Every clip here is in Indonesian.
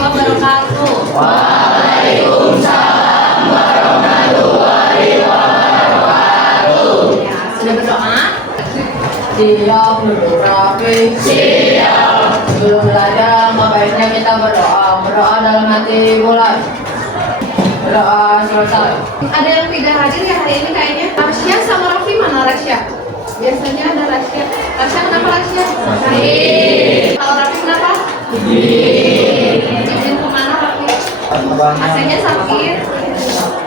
wabarakatuh. Waalaikumsalam warahmatullahi wabarakatuh. Ya, sudah berdoa? Siap duduk rapi. Siap. Sebelum belajar, baiknya kita berdoa. Berdoa dalam hati mulai. Berdoa selesai. Ada yang tidak hadir ya hari ini kayaknya? Rasya sama Raffi mana Rasya? Biasanya ada Rasya. Rasya kenapa Rasya? Kalau Raffi kenapa? Izin kemana Raffi? AC-nya sakit.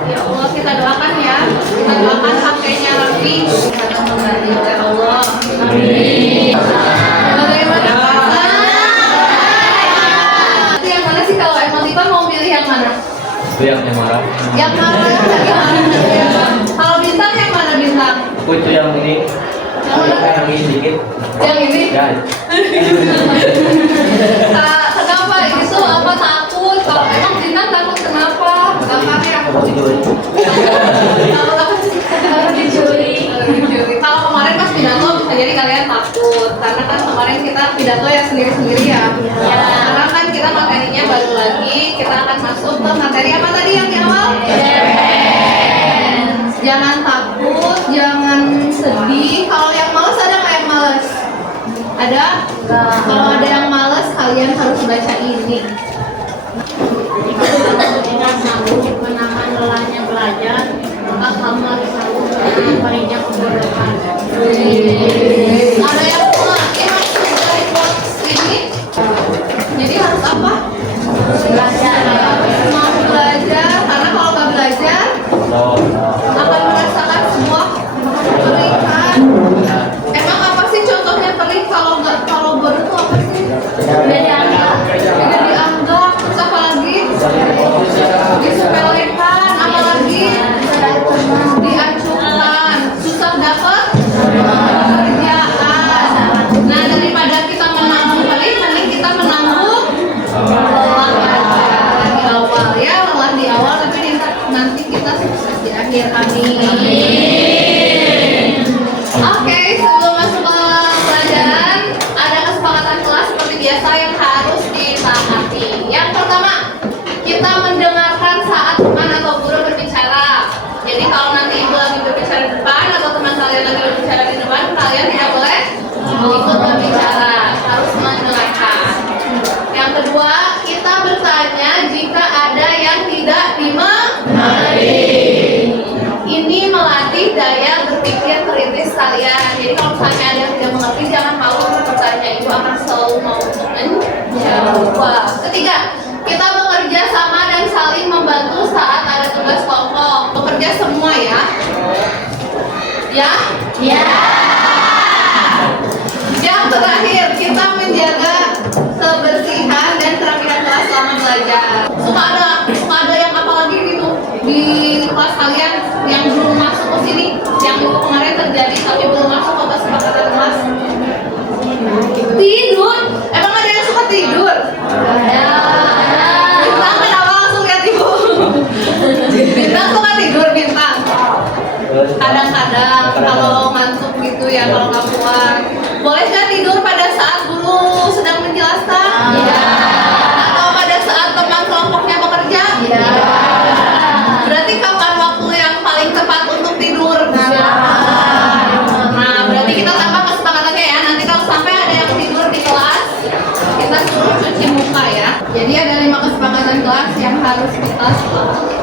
Ya Allah, kita doakan ya. Kita doakan HP-nya Raffi. Kita kembali oleh Allah. Amin. Bagaimana puasa? Itu yang mana sih kalau emang kita mau pilih yang mana? Itu yang marah. Yang marah kalau bintang yang mana bintang? Aku itu yang ini. Yang ini dikit. Yang ini? Ya. Kenapa itu apa takut? Kalau emang bintang takut kenapa? Gampangnya Tidur. kalau takut dicuri. Kalau kemarin pas pidato bisa jadi kalian takut karena kan kemarin kita pidato ya sendiri-sendiri ya. Karena kan kita materinya baru lagi, kita akan masuk ke materi apa tadi yang di awal? Jangan takut, jangan sedih. Kalau yang malas ada nggak yang malas? Ada? Kalau ada yang malas, kalian harus baca ini. Dengan sanggup menahan lelahnya belajar, maka kamu harus sanggup menahan perihnya kebodohan. Ada yang harus dari quotes ini. Jadi harus apa? Belajar. Mau belajar, karena kalau nggak belajar akan merasakan semua keperihan. Emang apa sih contohnya perih kalau bodoh itu apa sih? Tidak dianggap, terus apa lagi? Disepelekan, apa lagi? Diacuhkan, susah dapat pekerjaan. Nah, daripada kita menanggung perih, mending kita menanggung lelah di awal ya, lelah di awal tapi nanti kita sukses di akhir. Amin. Oke, sebelum masuk ke pelajaran, ada kesepakatan kelas seperti biasa yang harus ditaati. Yang pertama, kita mendengarkan saat teman atau guru berbicara. Jadi kalau nanti ibu lagi berbicara di depan atau teman kalian lagi berbicara di depan, kalian tidak boleh ikut berbicara, harus mendengarkan. Yang kedua, kita bertanya jika ada yang tidak dimengerti. Ini melatih daya berpikir kritis kalian. Jadi kalau misalnya ada yang tidak mengerti, jangan malu untuk bertanya, ibu akan selalu mau untuk menjawab. Ketiga, kita bekerja sama dan saling membantu saat ada tugas kelompok. Bekerja semua ya. Ya? Ya. Yang terakhir, kita menjaga kebersihan dan kerapihan kelas selama belajar. Suka ada yang apa lagi gitu di kelas kalian yang belum masuk ke sini, yang kemarin terjadi tapi belum masuk ke kesepakatan kelas. Tidur? Emang ada yang suka tidur? Ada. Bintang kenapa langsung lihat ibu? Bintang suka tidur bintang. Kadang-kadang kalau ngantuk gitu ya, kalau nggak kuat. Boleh nggak tidur pada saat guru sedang menjelaskan? Iya. Atau pada saat teman kelompoknya bekerja? Iya. Berarti kapan waktu yang paling tepat untuk tidur? Nah, berarti kita tambah kesepakatannya ya. Nanti kalau sampai ada yang tidur di kelas, kita suruh cuci muka ya. Jadi ada 5 kesepakatan kelas yang harus kita sepakati.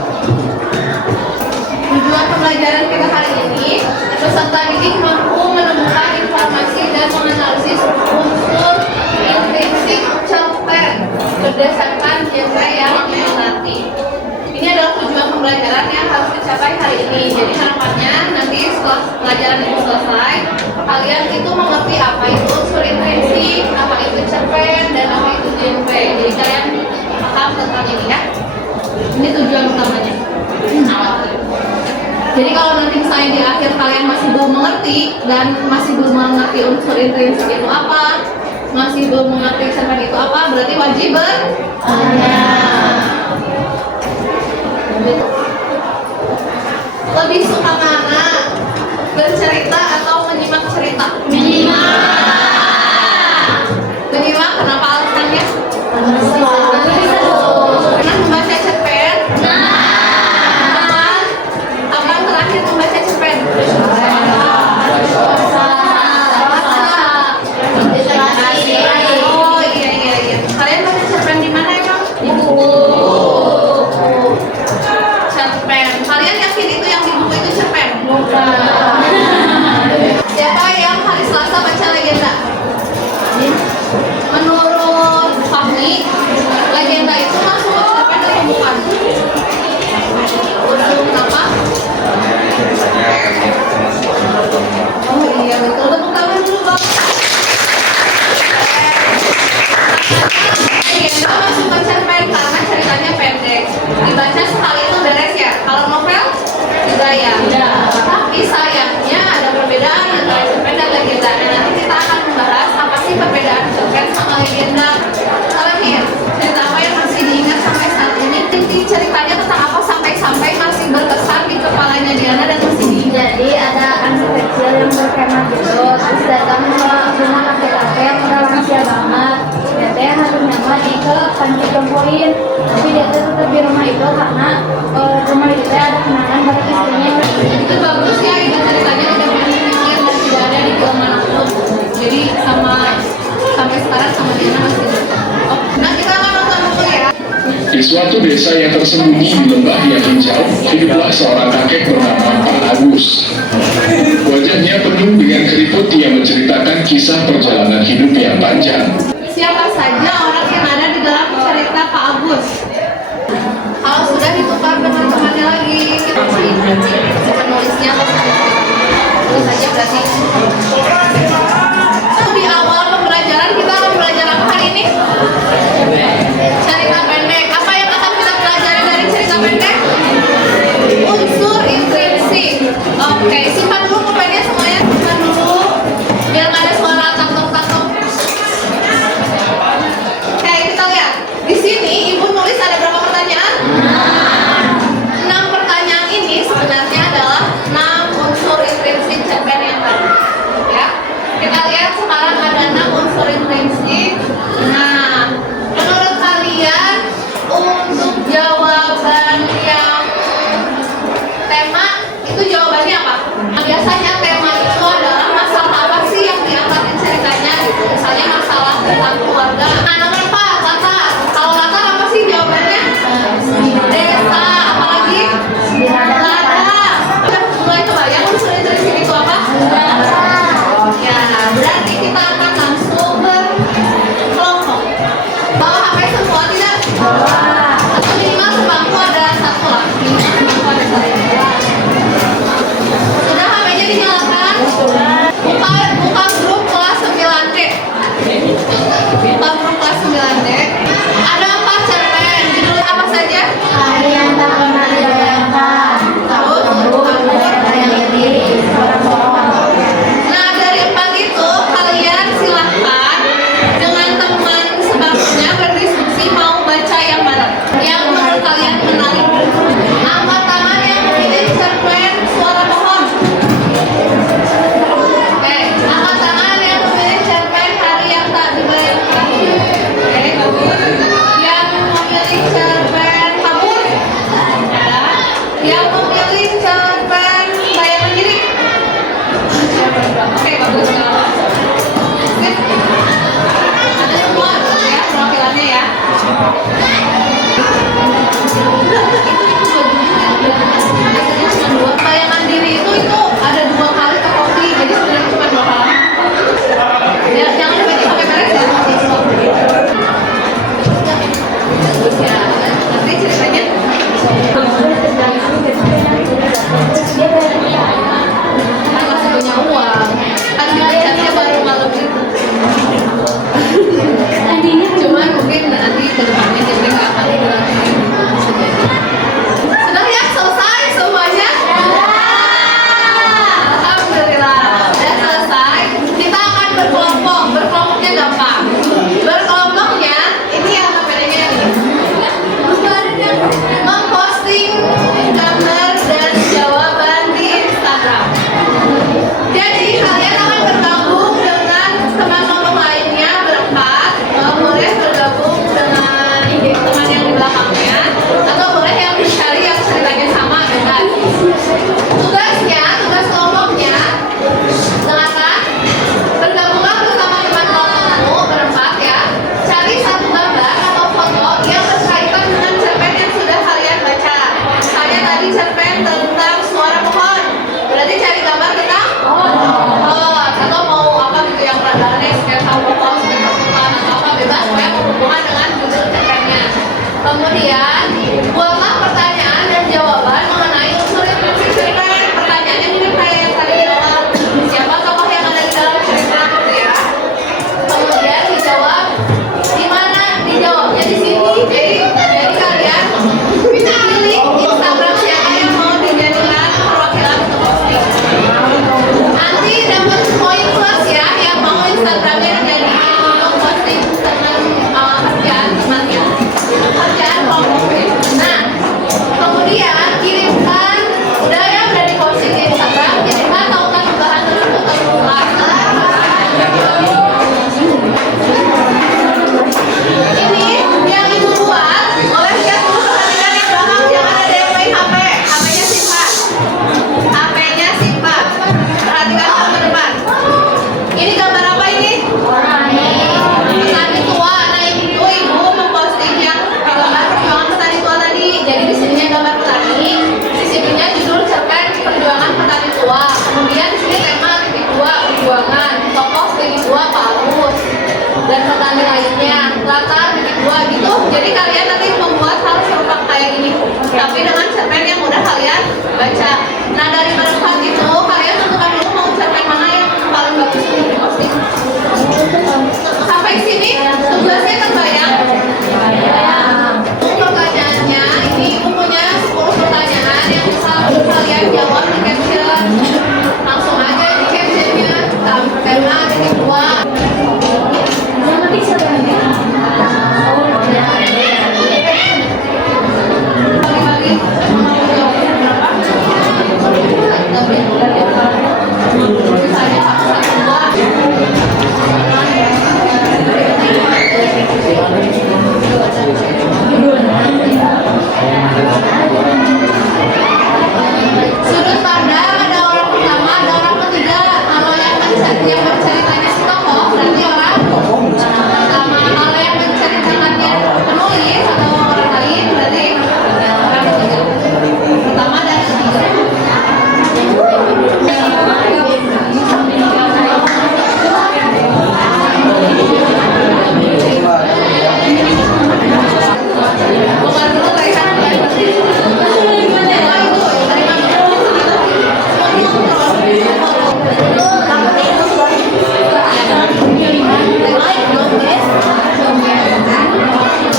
Tujuan pembelajaran kita hari ini, peserta didik mampu menemukan informasi dan menganalisis unsur intrinsik cerpen berdasarkan genre yang diminati. Ini adalah tujuan pembelajaran yang harus dicapai hari ini. Jadi harapannya nanti setelah pelajaran itu selesai, kalian itu mengerti apa itu unsur intrinsik, apa itu cerpen, dan apa itu genre. Jadi kalian paham tentang ini ya. Ini tujuan utamanya. Jadi kalau nanti misalnya di akhir kalian masih belum mengerti dan masih belum mengerti unsur intrinsik itu apa, masih belum mengerti cerpen itu apa, berarti wajib bertanya. Lebih suka mana? Bercerita atau menyimak cerita? Menyimak. Menyimak, kenapa alasannya? karena rumah itu ada kenangan bareng istrinya. Itu bagus ya, itu ceritanya tidak pernah dibikin dan tidak ada di film manapun. Jadi sampai sekarang sama Diana masih ada. Oh, nah kita akan nonton dulu ya. Di suatu desa yang tersembunyi di lembah yang hijau, hiduplah seorang kakek bernama Pak Agus. Wajahnya penuh dengan keriput yang menceritakan kisah perjalanan hidup yang panjang. Siapa saja orang yang ada di dalam cerita Pak Agus? Kalau sudah ditukar dengan temannya lagi, kita si penulisnya terus saja berarti. Di awal pembelajaran kita akan belajar apa hari ini? Cerita pendek. Apa yang akan kita pelajari dari cerita pendek? Unsur intrinsik. Oke, simpan dulu pulpennya semuanya, simpan dulu biar nggak ada suara tatok-tatok. Oke, kita lihat. Di sini ibu nulis ada berapa pertanyaan? 6 pertanyaan ini sebenarnya adalah 6 unsur intrinsik cerpen yang tadi. Ya. Kita lihat sekarang ada 6 unsur intrinsik. Nah, menurut kalian untuk jawaban yang tema itu jawabannya apa? Nah, biasanya tema itu adalah masalah apa sih yang diangkatin ceritanya gitu. Misalnya masalah tentang keluarga. Nah, nomor 4, latar. Kalau latar apa sih jawabannya? Desa. Apalagi? Ladang. Udah mulai coba yang unsur intrinsik itu apa? Ya, berarti kita akan langsung berkelompok. Bawa HP semua tidak? Atau minimal sebangku ada satu lah. Minimal sebangku ada satu. Sudah HP-nya dinyalakan? Buka grup kelas 9D. Buka grup kelas 9D. Ada 4 cerpen. Judul apa saja? Hari yang tak pernah dibayangkan. Terus, nah, dari 4 itu kalian silahkan dengan teman sebangkunya berdiskusi mau baca yang mana yang menurut kalian menarik. Angkat tangan yang memilih cerpen Suara Pohon. Oke, angkat tangan yang memilih cerpen Hari yang Tak Dibayangkan. Oke, bagus. Yang memilih cerpen Kabur. Ada. Yang memilih cerpen Bayangan Diri. Oke, bagus. Sip. Ada semua ya perwakilannya ya. Bayangan Diri itu ada 2 kali ke kopi, jadi sebenarnya cuma 2 kali. Ya, jangan lupa dipakai beres ya. Bagus ya. Nanti ceritanya. Kan masih punya uang. Kan dibacanya baru malam itu. Cuman mungkin nanti ke depannya jadi nggak akan dilakukan. Bisa jadi. 2 gitu. Jadi kalian nanti membuat hal serupa kayak gini, tapi dengan cerpen yang udah kalian baca. Nah dari berempat itu kalian tentukan dulu mau cerpen mana yang paling bagus untuk diposting. Sampai sini tugasnya terbayang? Pertanyaannya ini ibu punya 10 pertanyaan yang bisa kalian jawab di caption. Langsung aja di captionnya tema titik 2. Bagi-bagi mau jawabnya berapa? Misalnya 1, 2. Sudut pandang ada orang pertama, ada orang ketiga. Kalau yang berceritanya si tokoh berarti orang pertama. Kalau yang menceritakannya penulis atau orang lain berarti orang ketiga. Pertama dan ketiga. Bukan dulu Raihan mulai berarti.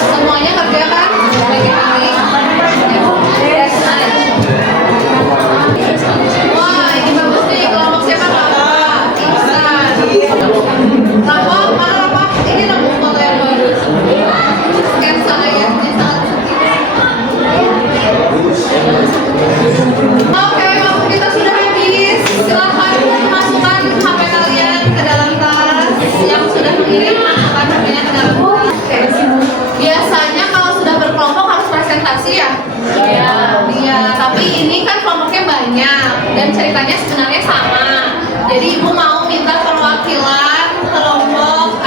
Semuanya kerja kan? Pagi-pagi. Wah, ini bagus nih. Kelompok siapa Kakak? Ihsan. Rafa, mana Rafa? Ini nemu foto yang bagus. Sketsa ayatnya sangat Oke, waktu kita sudah habis. Silahkan masukkan HP kalian ke dalam tas. Yang sudah mengirim, masukkan HP-nya ke dalam tas. Oke. Biasanya kalau sudah berkelompok harus presentasi ya? Iya. Tapi ini kan kelompoknya banyak dan ceritanya sebenarnya sama. Jadi ibu mau minta perwakilan kelompok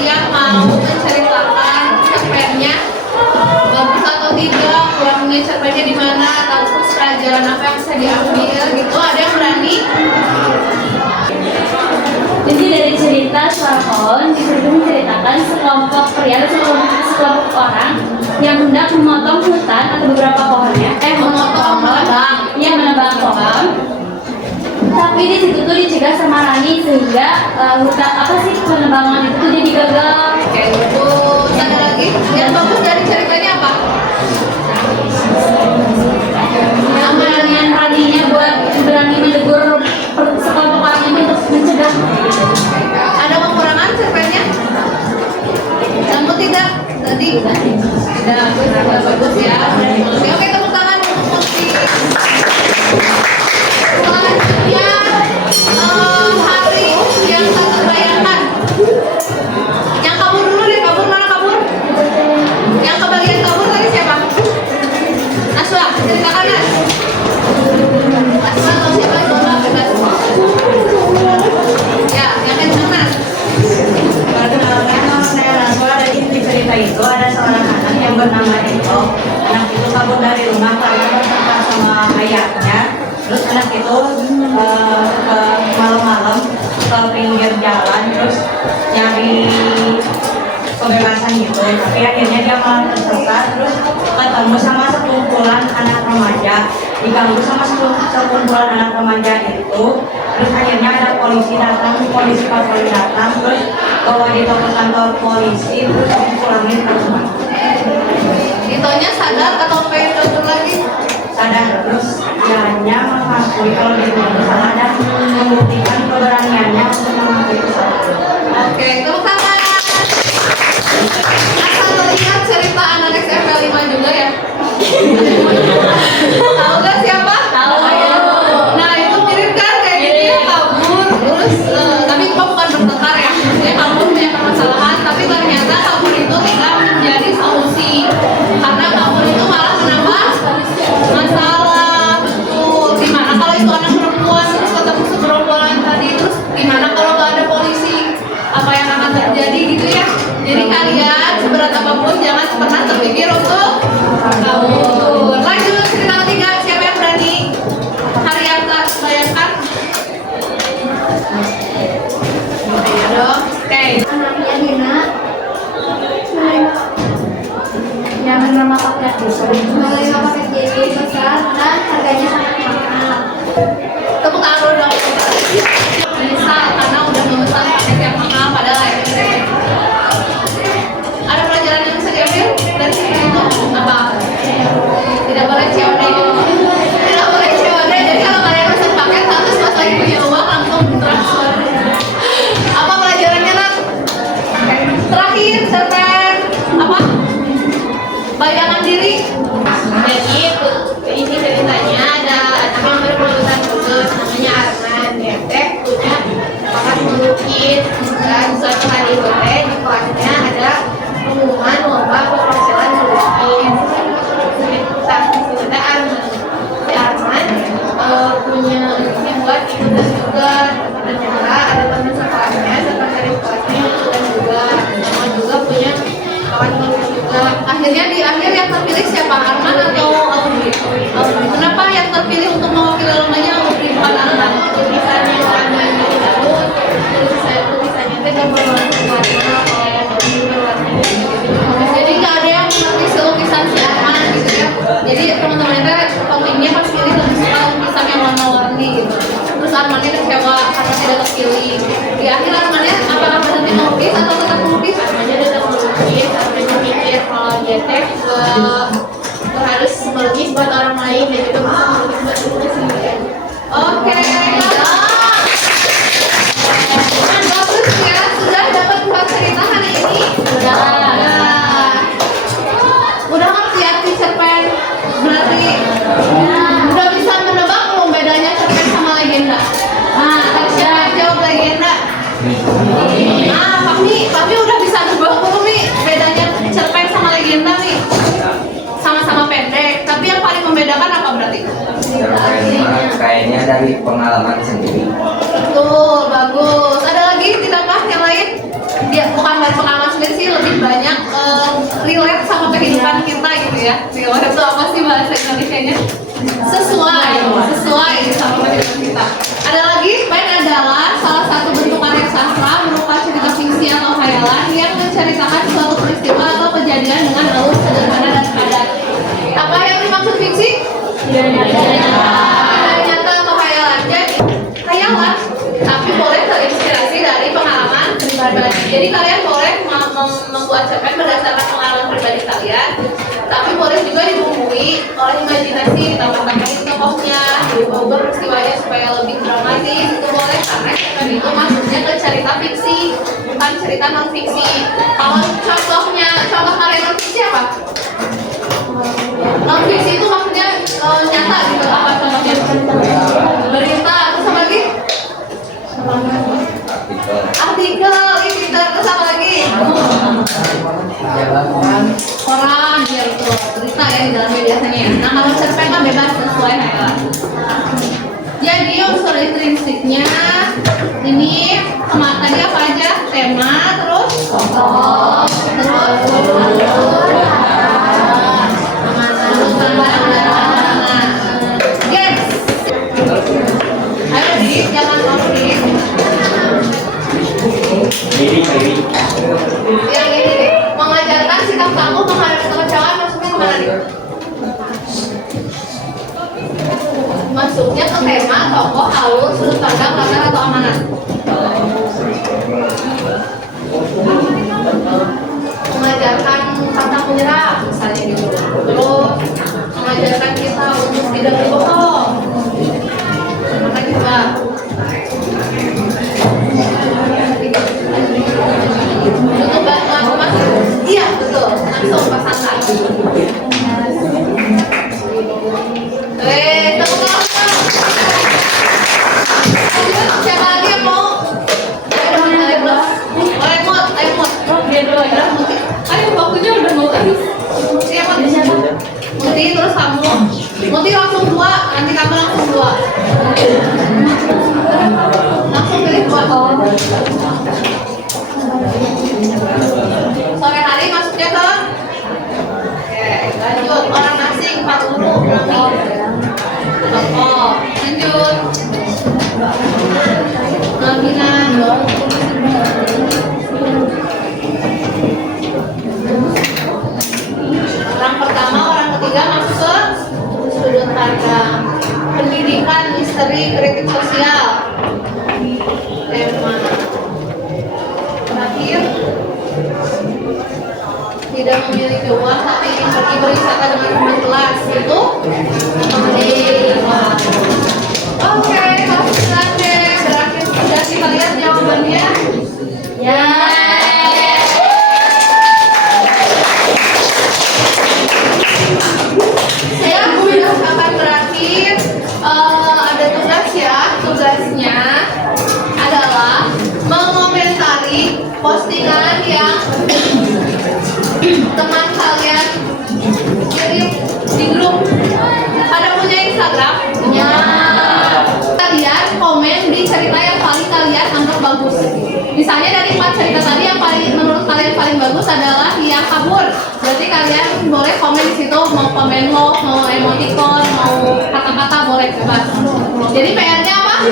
yang mau menceritakan cerpennya bagus atau tidak, kurangnya cerpennya di mana, atau terus pelajaran apa yang bisa diambil gitu. Ada yang berani? Jadi dari cerita Suara Pohon menceritakan sekelompok pria atau sekelompok orang yang hendak memotong hutan atau beberapa pohonnya, menebang pohon. Tapi di situ tuh dicegah sama Rani sehingga hutan penebangan itu tuh jadi gagal. Oke, terus ada lagi? Yang bagus dari ceritanya apa? Keberanian Raninya buat berani menegur sekelompok orang itu untuk mencegah. Ada kekurangan cerpennya? Namun tidak tadi tidak bagus ya. Oke, tepuk tangan untuk Putri. Selanjutnya hari yang tak terbayangkan. Yang kabur dulu deh, kabur mana kabur? Yang kebagian kabur tadi siapa? Naswa, ceritakan Nas. Naswa atau siapa coba bebas. Ya, yang kenceng Nas. Perkenalkan, nama saya Naswa. Dan di cerita itu ada seorang anak yang bernama Eko. Anak itu kabur dari rumah karena bertengkar sama ayahnya. Terus anak itu ke malam-malam ke pinggir jalan, terus nyari kebebasan gitu. Tapi akhirnya dia malah tersesat, terus ketemu sama sekumpulan anak remaja, diganggu sama sekumpulan anak remaja itu. Terus akhirnya ada polisi datang, polisi patroli datang, terus bawa dia ke kantor polisi, terus dipulangin ke rumah. Ditonya sadar atau pengen dokter lagi? Sadar, terus dianya mengakui kalau dia itu salah dan membuktikan keberaniannya untuk mengakui kesalahan. Oke, tepuk tangan. Asal melihat cerita anak SMP 5 juga ya. Tahu gak siapa? Tahu. Nah itu mirip kan kayak gini ya, kabur terus tapi kok bukan bertengkar ya. Dia kabur punya permasalahan, tapi ternyata kabur itu tidak menjadi solusi. Karena kabur itu malah menambah masalah. Betul. Gimana kalau itu anak perempuan terus ketemu segerombolan tadi, terus gimana kalau nggak ada polisi? Apa yang akan terjadi gitu ya? Jadi kalian seberat apapun jangan pernah terpikir untuk kabur. Lanjut cerita ketiga, siapa yang berani? Haryanta, bayangkan. Ayo dong. Oke. Anaknya Dina gratis. Menerima paket jadi besar dan harganya sangat mahal. Tepuk tangan dulu dong. Misal karena udah memesan paket yang mahal padahal ini. Ada pelajaran yang bisa diambil dari situ itu apa? Tidak boleh COD. Tidak boleh COD. Jadi kalau kalian pesan paket harus pas lagi punya uang langsung transfer. Apa pelajarannya Nat? Terakhir cerpen apa? Bayangan diri. Jadi ini ceritanya ada anak yang berkebutuhan khusus namanya Arman. Dia teh punya bakat melukis dan suatu hari itu teh di kelasnya ada pengumuman lomba profesional melukis. Tapi kita Arman, si Arman punya ini buat ikutan juga. Ternyata ada teman sekolahnya, sekretaris kelasnya yang ikutan juga. Arman juga punya bakat melukis juga. Akhirnya di akhir yang terpilih siapa? Arman atau Audrey? Kenapa yang terpilih untuk mewakili lombanya Audrey bukan Arman? Tulisannya warna itu tulisannya itu gambar warna Jadi nggak ada yang mengerti lukisan si Arman gitu ya. Jadi teman-teman itu pemilihnya pas pilih lebih suka lukisan yang warna-warni gitu. Terus Armannya kecewa karena tidak terpilih. Di akhir Armannya apakah berhenti melukis atau tetap melukis? namanya tetap melukis sampai berpikir kalau dia teh harus melukis buat orang lain dan juga bisa melukis buat dirinya sendiri. Oke. Bagus ya, sudah dapat 2 cerita hari ini. Udah ngerti arti cerpen? Berarti udah bisa menebak belum bedanya cerpen sama legenda? Nah, tadi siapa yang jawab legenda? Papi udah bisa nebak belum nih bedanya cerpen sama legenda nih? Sama-sama pendek, tapi yang paling membedakan apa berarti? Kayaknya dari pengalaman sendiri. Betul, bagus. Ada lagi ditambah yang lain? Dia bukan dari pengalaman sendiri sih, lebih banyak relate sama kehidupan kita gitu ya. Relate itu apa sih bahasa Indonesianya? Sesuai sama kehidupan kita. Ada lagi, pen adalah salah satu bentuk karya sastra berupa cerita fiksi atau khayalan yang menceritakan suatu peristiwa atau kejadian dengan alur sederhana dan padat. Apa yang dimaksud fiksi? Nyata atau khayalan. Jadi khayalan, tapi boleh terinspirasi dari pengalaman pribadi. Jadi kalian boleh membuat cerpen berdasarkan pengalaman pribadi kalian, tapi boleh juga dibumbui oleh imajinasi, ditambah-tambahin tokohnya, diubah peristiwanya supaya lebih dramatis. Itu boleh karena cerpen itu masuknya ke cerita fiksi, bukan cerita non fiksi. Kalau contoh karya non fiksi apa? Non fiksi itu maksudnya nyata gitu. Apa contohnya? Berita, terus apa lagi? Artikel, ini pintar, terus apa lagi? Koran, biar itu berita ya di dalamnya biasanya. Nah kalau cerpen kan bebas sesuai khayalan. Jadi unsur intrinsiknya ini tadi apa aja? Tema, terus yes. Ayo Dik, jangan mau Dik. Ini. Yang ini Dik, mengajarkan sikap tangguh menghadapi kekecewaan maksudnya kemana Dik? Masuknya ke tema, tokoh, alur, sudut pandang, latar atau amanat. Mengajarkan pantang menyerah misalnya gitu. Terus mengajarkan kita untuk tidak berbohong. Maka juga untuk bantu mas, iya betul, langsung pasangkan. Tepuk tangan. Siapa lagi yang mau? Ayo waktunya udah mau habis. Siapa? Muti terus kamu. Muti langsung 2, nanti kamu langsung 2. Langsung pilih 2. Sore hari masuknya ke lanjut orang asing 40 tokoh. Lanjut. Laginan. Orang pertama keluar tapi pergi berwisata dengan teman kelas itu oke, pastikan deh berakhir sudah kita lihat jawabannya Ya. saya sudah akan berakhir. Ada tugas ya, tugasnya adalah mengomentari postingan yang teman kalian kirim di grup. Ada punya Instagram? Ya. Kalian komen di cerita yang paling kalian anggap bagus. Misalnya dari 4 cerita tadi yang paling menurut kalian paling bagus adalah yang kabur. Berarti kalian boleh komen di situ, mau komen love, mau emoticon, mau kata-kata boleh bebas. Jadi PR-nya apa?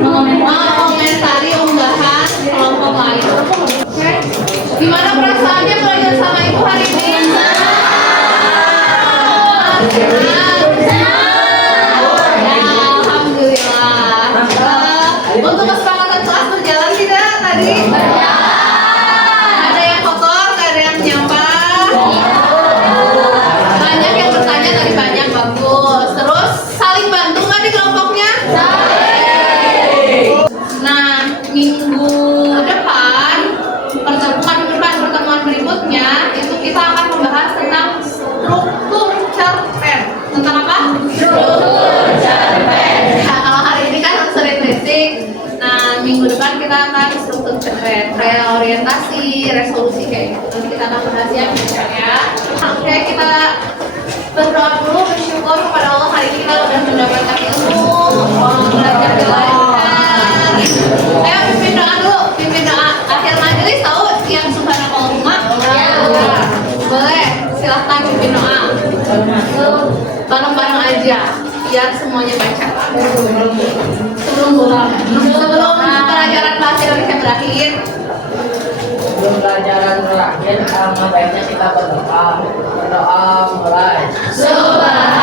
Mengomentari unggahan kelompok lain. Oke. Gimana perasaannya belajar sama ibu hari ini? Alhamdulillah. Untuk kesepakatan kelas berjalan tidak tadi? Ada yang kotor, nggak ada yang nyampah. Banyak yang bertanya tadi, banyak, bagus. Terus saling bantu nggak di kelompoknya? Nah, minggu depan, pertemuan berikutnya itu kita akan membahas tentang struktur cerpen. Tentang apa? Struktur cerpen. Nah, kalau hari ini kan sering basic. Nah, minggu depan kita akan struktur cerpen, reorientasi, resolusi kayak gitu. Nanti kita akan bahas ya, ya. Oke, kita berdoa dulu, bersyukur kepada Allah hari ini kita sudah mendapatkan ilmu, belajar belajar. Ayo pimpin doa dulu, pimpin doa akhir majelis tahu yang subhanallah. Ya. Boleh, silahkan pimpin doa. Bareng-bareng aja, biar semuanya baca. Sebelum pelajaran bahasa Indonesia berakhir. Sebelum pelajaran berakhir, baiknya kita berdoa. Berdoa mulai. Subhanallah.